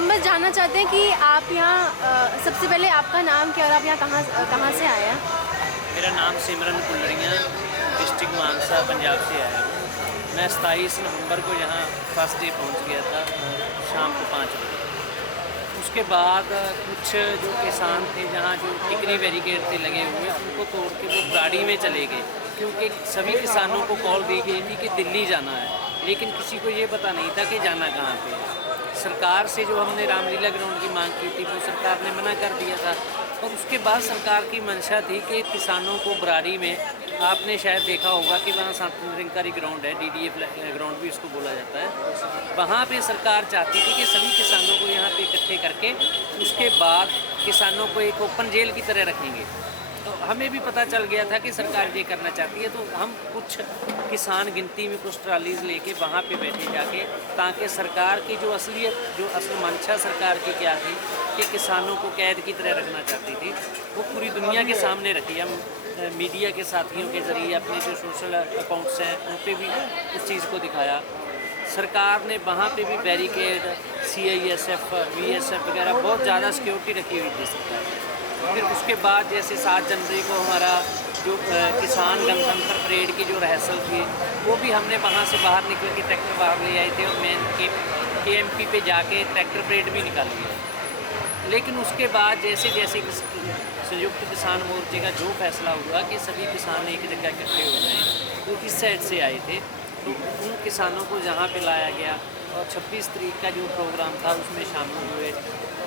हम बस जानना चाहते हैं कि आप यहाँ सबसे पहले आपका नाम क्या और आप यहाँ कहाँ से आए हैं? मेरा नाम सिमरन कुलरिया, डिस्ट्रिक्ट मानसा, पंजाब से आया हूँ। मैं 27 नवंबर को यहाँ फर्स्ट डे पहुँच गया था, शाम को 5 बजे। उसके बाद कुछ जो किसान थे जहाँ जो टिकरी बैरिकेड थे लगे हुए, उनको तोड़ के वो गाड़ी में चले गए, क्योंकि सभी किसानों को कॉल दी गई थी कि दिल्ली जाना है, लेकिन किसी को ये पता नहीं था कि जाना कहाँ पे है। सरकार से जो हमने रामलीला ग्राउंड की मांग की थी, वो सरकार ने मना कर दिया था। और उसके बाद सरकार की मंशा थी कि किसानों को बरारी में, आपने शायद देखा होगा कि वहाँ सांतनिरंकारी ग्राउंड है, DDA ग्राउंड भी इसको बोला जाता है, वहाँ पे सरकार चाहती थी कि सभी किसानों को यहाँ पे इकट्ठे करके उसके बाद किसानों को एक ओपन जेल की तरह रखेंगे। तो हमें भी पता चल गया था कि सरकार ये करना चाहती है, तो हम कुछ किसान गिनती में कुछ ट्रालीज लेके वहाँ पे बैठे जाके, ताकि सरकार की जो असलियत, जो असल मंशा सरकार की क्या थी कि किसानों को कैद की तरह रखना चाहती थी, वो पूरी दुनिया के सामने रखी। हम मीडिया के साथियों के ज़रिए, अपने जो सोशल अकाउंट्स हैं उन पर भी उस चीज़ को दिखाया। सरकार ने वहाँ पे भी बैरिकेड, CISF, VSF वगैरह बहुत ज़्यादा सिक्योरिटी रखी हुई थी सरकार। फिर उसके बाद जैसे 7 जनवरी को हमारा जो किसान गणतंत्र परेड की जो रिहर्सल थी, वो भी हमने वहाँ से बाहर निकल के ट्रैक्टर बाहर ले आए थे और मेन KMP पे जाके ट्रैक्टर परेड भी निकाल लिया। लेकिन उसके बाद जैसे जैसे संयुक्त किसान मोर्चे का जो फैसला हुआ कि सभी किसान एक जगह इकट्ठे हो गए, वो इस साइड से आए थे, तो उन किसानों को जहाँ पे लाया गया और 26 तारीख का जो प्रोग्राम था उसमें शामिल हुए।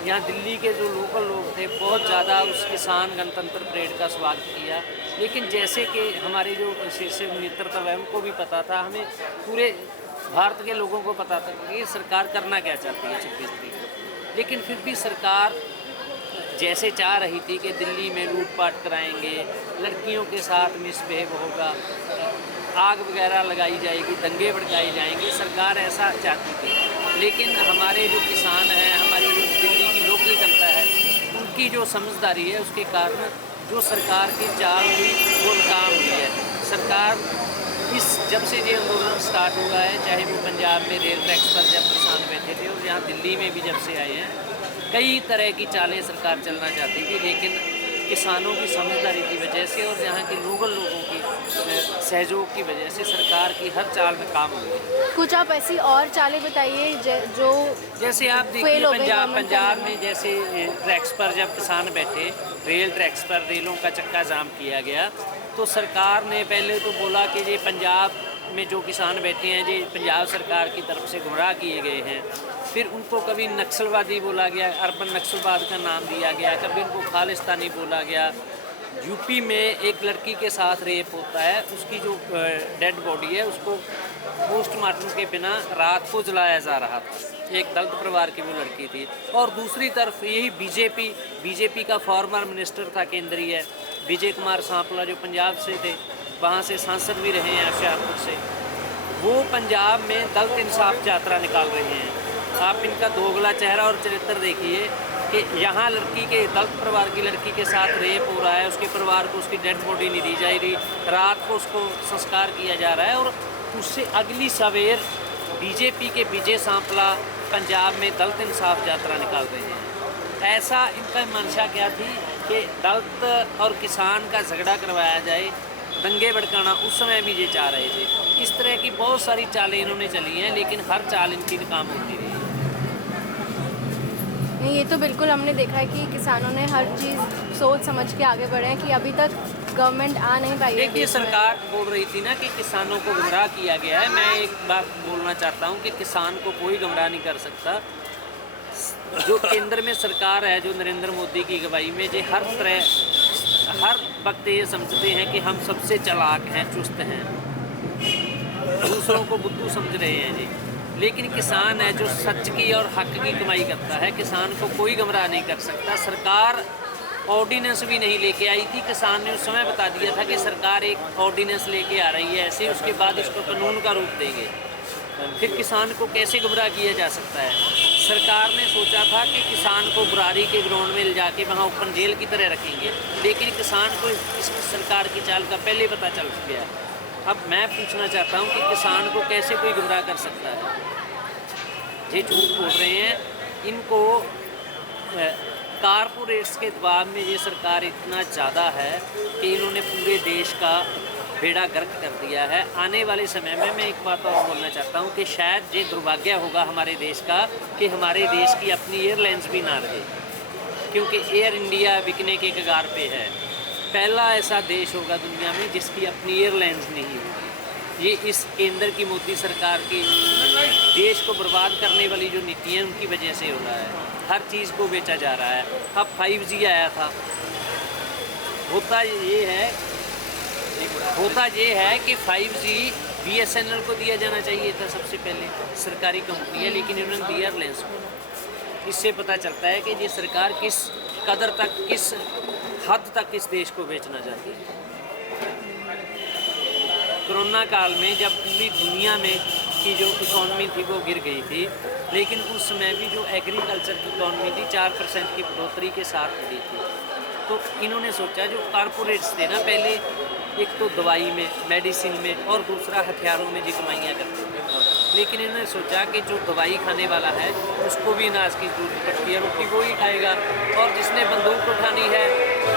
यहाँ दिल्ली के जो लोकल लोग थे बहुत ज़्यादा उस किसान गणतंत्र परेड का स्वागत किया। लेकिन जैसे कि हमारे जो शीर्ष नेतृत्व है उनको भी पता था, हमें पूरे भारत के लोगों को पता था कि सरकार करना क्या चाहती है 26 तारीख को। लेकिन फिर भी सरकार जैसे चाह रही थी कि दिल्ली में लूटपाट कराएंगे, लड़कियों के साथ मिसबिहेव होगा, आग वगैरह लगाई जाएगी, दंगे भड़काए जाएंगे, सरकार ऐसा चाहती थी। लेकिन हमारे जो किसान हैं, हमारी जो दिल्ली की लोकल जनता है, उनकी जो समझदारी है उसके कारण जो सरकार की चाल हुई वो नाकाम हुई है। सरकार जब से ये आंदोलन स्टार्ट हुआ है, चाहे वो पंजाब में रेल ट्रैक्स पर जब किसान बैठे थे और यहाँ दिल्ली में भी जब से आए हैं, कई तरह की चालें सरकार चलना चाहती थी, लेकिन किसानों की समझदारी की वजह से और यहाँ के लोकल लोगों की सहयोग की वजह से सरकार की हर चाल में काम हो गई। कुछ आप ऐसी और चालें बताइए जो जैसे आप देखिए पंजाब में जैसे ट्रैक्स पर जब किसान बैठे, रेल ट्रैक्स पर रेलों का चक्का जाम किया गया, तो सरकार ने पहले तो बोला कि ये पंजाब में जो किसान बैठे हैं ये पंजाब सरकार की तरफ से गुमराह किए गए हैं। फिर उनको कभी नक्सलवादी बोला गया, अर्बन नक्सलवाद का नाम दिया गया, कभी उनको खालिस्तानी बोला गया। यूपी में एक लड़की के साथ रेप होता है, उसकी जो डेड बॉडी है उसको पोस्टमार्टम के बिना रात को जलाया जा रहा था। एक दलित परिवार की वो लड़की थी। और दूसरी तरफ यही बीजेपी का फॉर्मर मिनिस्टर था केंद्रीय, विजय कुमार सांपला, जो पंजाब से थे, वहाँ से सांसद भी रहे हैं होशियारपुर से, वो पंजाब में दलित इंसाफ यात्रा निकाल रहे हैं। आप इनका दोगला चेहरा और चरित्र देखिए कि यहाँ लड़की के, दलित परिवार की लड़की के साथ रेप हो रहा है, उसके परिवार को उसकी डेड बॉडी नहीं दी जा रही, रात को उसको संस्कार किया जा रहा है, और उससे अगली सवेर बीजेपी के विजय सांपला पंजाब में दलित इंसाफ यात्रा निकाल रहे हैं। ऐसा इनका मंशा क्या थी कि दलित और किसान का झगड़ा करवाया जाए, दंगे भड़काना, उस समय भी ये चाह रहे थे। इस तरह की बहुत सारी चालें इन्होंने चली हैं, लेकिन हर चाल इनकी नाकाम होती रही। नहीं, ये तो बिल्कुल हमने देखा है कि किसानों ने हर चीज़ सोच समझ के आगे बढ़े हैं कि अभी तक गवर्नमेंट आ नहीं पाई है। देखिए, सरकार बोल रही थी ना कि किसानों को गुमराह किया गया है। मैं एक बात बोलना चाहता हूँ कि किसान को कोई गुमराह नहीं कर सकता। जो केंद्र में सरकार है, जो नरेंद्र मोदी की अगुवाई में, ये हर वक्त ये समझते हैं कि हम सबसे चालाक हैं, चुस्त हैं, दूसरों को बुद्धू समझ रहे हैं जी। लेकिन किसान है जो सच की और हक की कमाई करता है, किसान को कोई गुमराह नहीं कर सकता। सरकार ऑर्डिनेंस भी नहीं लेके आई थी, किसान ने उस समय बता दिया था कि सरकार एक ऑर्डिनेंस लेके आ रही है ऐसे, उसके बाद इसको कानून का रूप देंगे। फिर किसान को कैसे गुमराह किया जा सकता है? सरकार ने सोचा था कि किसान को बुरारी के ग्राउंड में ले जाके वहाँ ओपन जेल की तरह रखेंगे, लेकिन किसान को इस सरकार की चाल का पहले पता चल गया। अब मैं पूछना चाहता हूँ कि किसान को कैसे कोई गुमराह कर सकता है? ये झूठ बोल रहे हैं इनको कारपोरेट्स के दबाव में ये सरकार इतना ज़्यादा है कि इन्होंने पूरे देश का बेड़ा गर्क कर दिया है। आने वाले समय में मैं एक बात और बोलना चाहता हूँ कि शायद ये दुर्भाग्य होगा हमारे देश का कि हमारे देश की अपनी एयरलाइंस भी ना रहे, क्योंकि एयर इंडिया बिकने के कगार पे है। पहला ऐसा देश होगा दुनिया में जिसकी अपनी एयरलाइंस नहीं होगी। ये इस केंद्र की मोदी सरकार की देश को बर्बाद करने वाली जो नीति है उनकी वजह से हो रहा है। हर चीज़ को बेचा जा रहा है। अब 5G आया था, होता ये है कि 5G BSNL को दिया जाना चाहिए था सबसे पहले, सरकारी कंपनी है, लेकिन इन्होंने दिया रिलायंस को। इससे पता चलता है कि ये सरकार किस कदर तक, किस हद तक इस देश को बेचना चाहती है। कोरोना काल में जब पूरी दुनिया में की जो इकॉनमी थी वो गिर गई थी, लेकिन उस समय भी जो एग्रीकल्चर की इकॉनमी थी 4% की बढ़ोतरी के साथ बढ़ी थी। तो इन्होंने सोचा जो कारपोरेट्स थे ना, पहले एक तो दवाई में, मेडिसिन में और दूसरा हथियारों में जी कमाइयाँ करते थे, लेकिन इन्होंने सोचा कि जो दवाई खाने वाला है उसको भी अनाज की जरूरत पड़ती है, रोटी वो ही खाएगा, और जिसने बंदूक उठानी है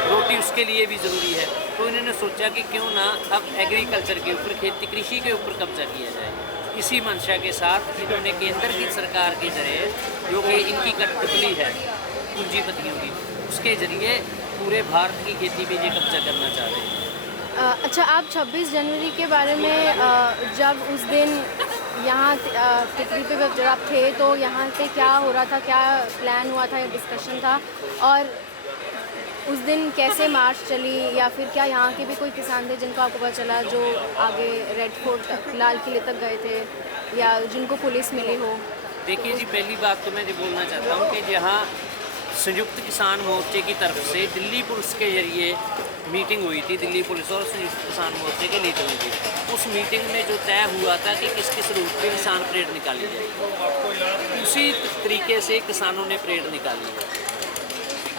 रोटी उसके लिए भी ज़रूरी है। तो इन्होंने सोचा कि क्यों ना अब एग्रीकल्चर के ऊपर, खेती कृषि के ऊपर कब्जा किया जाए। इसी मंशा के साथ इन्होंने केंद्र की सरकार के जरिए, जो कि इनकी कठपुतली है पूंजीपतियों की, उसके ज़रिए पूरे भारत की खेती पे ये कब्जा करना चाह रहे हैं। अच्छा, आप 26 जनवरी के बारे में जब उस दिन यहाँ टिकरी पे जब आप थे तो यहाँ पे क्या हो रहा था, क्या प्लान हुआ था या डिस्कशन था, और उस दिन कैसे मार्च चली, या फिर क्या यहाँ के भी कोई किसान थे जिनको आपको पता चला जो आगे रेड फोर्ट लाल किले तक गए थे या जिनको पुलिस मिली हो? देखिए जी, पहली बात तो मैं ये बोलना चाहता हूँ कि जहाँ संयुक्त किसान मोर्चे की तरफ से दिल्ली पुलिस के जरिए मीटिंग हुई थी, दिल्ली पुलिस और संयुक्त किसान मोर्चे के लीडरों की, उस मीटिंग में जो तय हुआ था कि किस किस रूट पे किसान परेड निकाली जाएगी, उसी तरीके से किसानों ने परेड निकाली।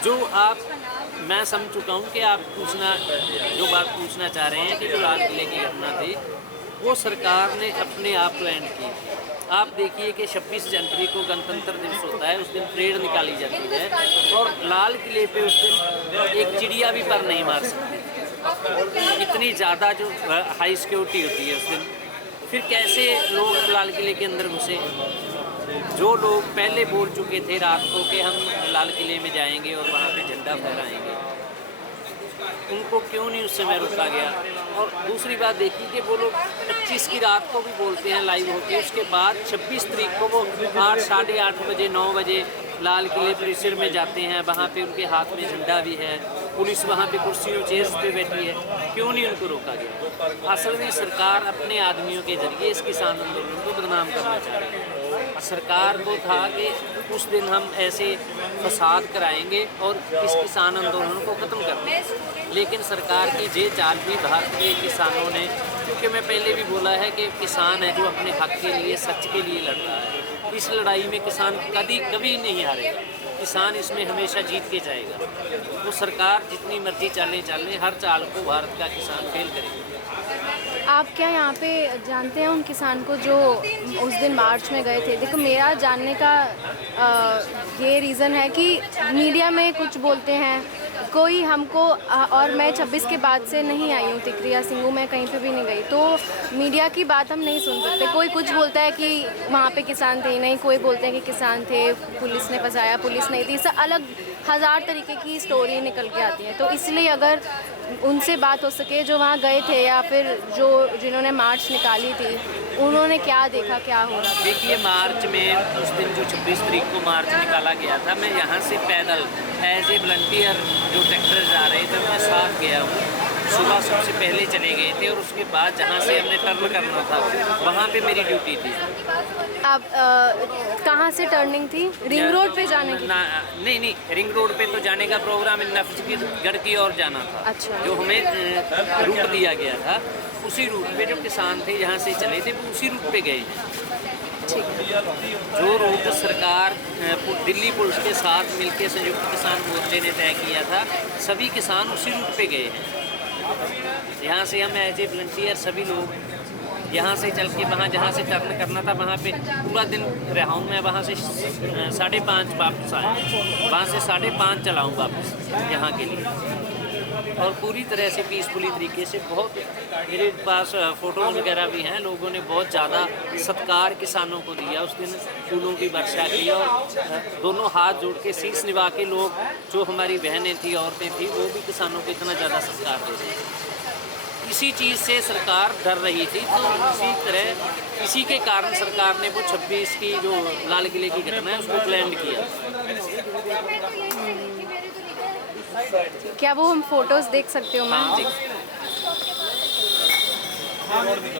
जो मैं समझ चुका हूँ कि आप जो बात पूछना चाह रहे हैं कि जो लाल किले की घटना थी वो सरकार ने अपने आप प्लान की। आप देखिए कि 26 जनवरी को गणतंत्र दिवस होता है, उस दिन परेड निकाली जाती है और लाल किले पे उस दिन एक चिड़िया भी पर नहीं मार सकती, इतनी ज़्यादा जो हाई सिक्योरिटी होती है उस दिन। फिर कैसे लोग लाल किले के अंदर घुसे? जो लोग पहले बोल चुके थे रात को कि हम लाल किले में जाएंगे और वहाँ पे झंडा फहराएंगे, उनको क्यों नहीं उस समय रोका गया? और दूसरी बात देखिए कि वो लोग 25 की रात को भी बोलते हैं लाइव होके, उसके बाद 26 तारीख को वो 8, साढ़े 8 बजे 9 बजे लाल किले परिसर में जाते हैं, वहाँ पे उनके हाथ में झंडा भी है, पुलिस वहाँ पे कुर्सियों चेयर्स पे बैठी है, क्यों नहीं उनको रोका गया? असल में सरकार अपने आदमियों के जरिए इस किसान आंदोलन को बदनाम करना चाह रही है। सरकार को था कि उस दिन हम ऐसे फसाद कराएंगे और इस किसान आंदोलन को ख़त्म करेंगे, लेकिन सरकार की जे चाल भी भारत के किसानों ने, क्योंकि मैं पहले भी बोला है कि किसान है जो अपने हक के लिए, सच के लिए लड़ता है। इस लड़ाई में किसान कभी नहीं हारेगा, किसान इसमें हमेशा जीत के जाएगा। वो सरकार जितनी मर्जी चालें, हर चाल को भारत का किसान फेल करेगा। आप क्या यहाँ पे जानते हैं उन किसान को जो उस दिन मार्च में गए थे? देखो, मेरा जानने का ये रीज़न है कि मीडिया में कुछ बोलते हैं, कोई हमको, और मैं 26 के बाद से नहीं आई हूँ टिकरी या सिंगू में, कहीं पे भी नहीं गई, तो मीडिया की बात हम नहीं सुन सकते। कोई कुछ बोलता है कि वहाँ पे किसान थे ही नहीं, कोई बोलते हैं कि किसान थे, पुलिस ने फंसाया, पुलिस नहीं थी, सब अलग 1000 तरीके की स्टोरी निकल के आती है। तो इसलिए अगर उनसे बात हो सके जो वहाँ गए थे या फिर जिन्होंने मार्च निकाली थी, उन्होंने क्या देखा, क्या हो रहा था? देखिए, मार्च में उस दिन जो 26 तारीख को मार्च निकाला गया था, मैं यहाँ से पैदल एज ए वॉलंटियर जो ट्रैक्टर जा रहे थे मैं साथ गया हूँ। सुबह सबसे पहले चले गए थे और उसके बाद जहाँ से हमने टर्न करना था वहाँ पे मेरी ड्यूटी थी। आप कहाँ से टर्निंग थी? रिंग रोड पे जाने की? नहीं, रिंग रोड पे तो जाने का प्रोग्राम नफजगढ़ की ओर जाना था। अच्छा। जो हमें रूट दिया गया था उसी रूट पे जो किसान थे यहाँ से चले थे वो उसी रूट पे गए हैं। जो रूट सरकार दिल्ली पुलिस के साथ मिलकर संयुक्त किसान मोर्चे ने तय किया था, सभी किसान उसी रूट पे गए हैं। यहाँ से हम एज ए वॉलंटियर सभी लोग यहाँ से चल के वहाँ जहाँ से टर्न करना था वहाँ पे पूरा दिन रहा हूँ मैं। वहाँ से 5:30 वापस आया, वहाँ से 5:30 चला हूँ वापस यहाँ के लिए। और पूरी तरह से पीसफुली तरीके से, बहुत मेरे पास फ़ोटोज़ वगैरह भी हैं। लोगों ने बहुत ज़्यादा सत्कार किसानों को दिया उस दिन, फूलों की वर्षा की और दोनों हाथ जोड़ के शीश निभा के लोग, जो हमारी बहनें थी, औरतें थी, वो भी किसानों को इतना ज़्यादा सत्कार दे रही थी। इसी चीज़ से सरकार डर रही थी, तो इसी तरह इसी के कारण सरकार ने वो 26 की जो लाल किले की घटना है उसको प्लान किया। क्या वो हम फोटोज़ देख सकते हो मैम? हाँ, देख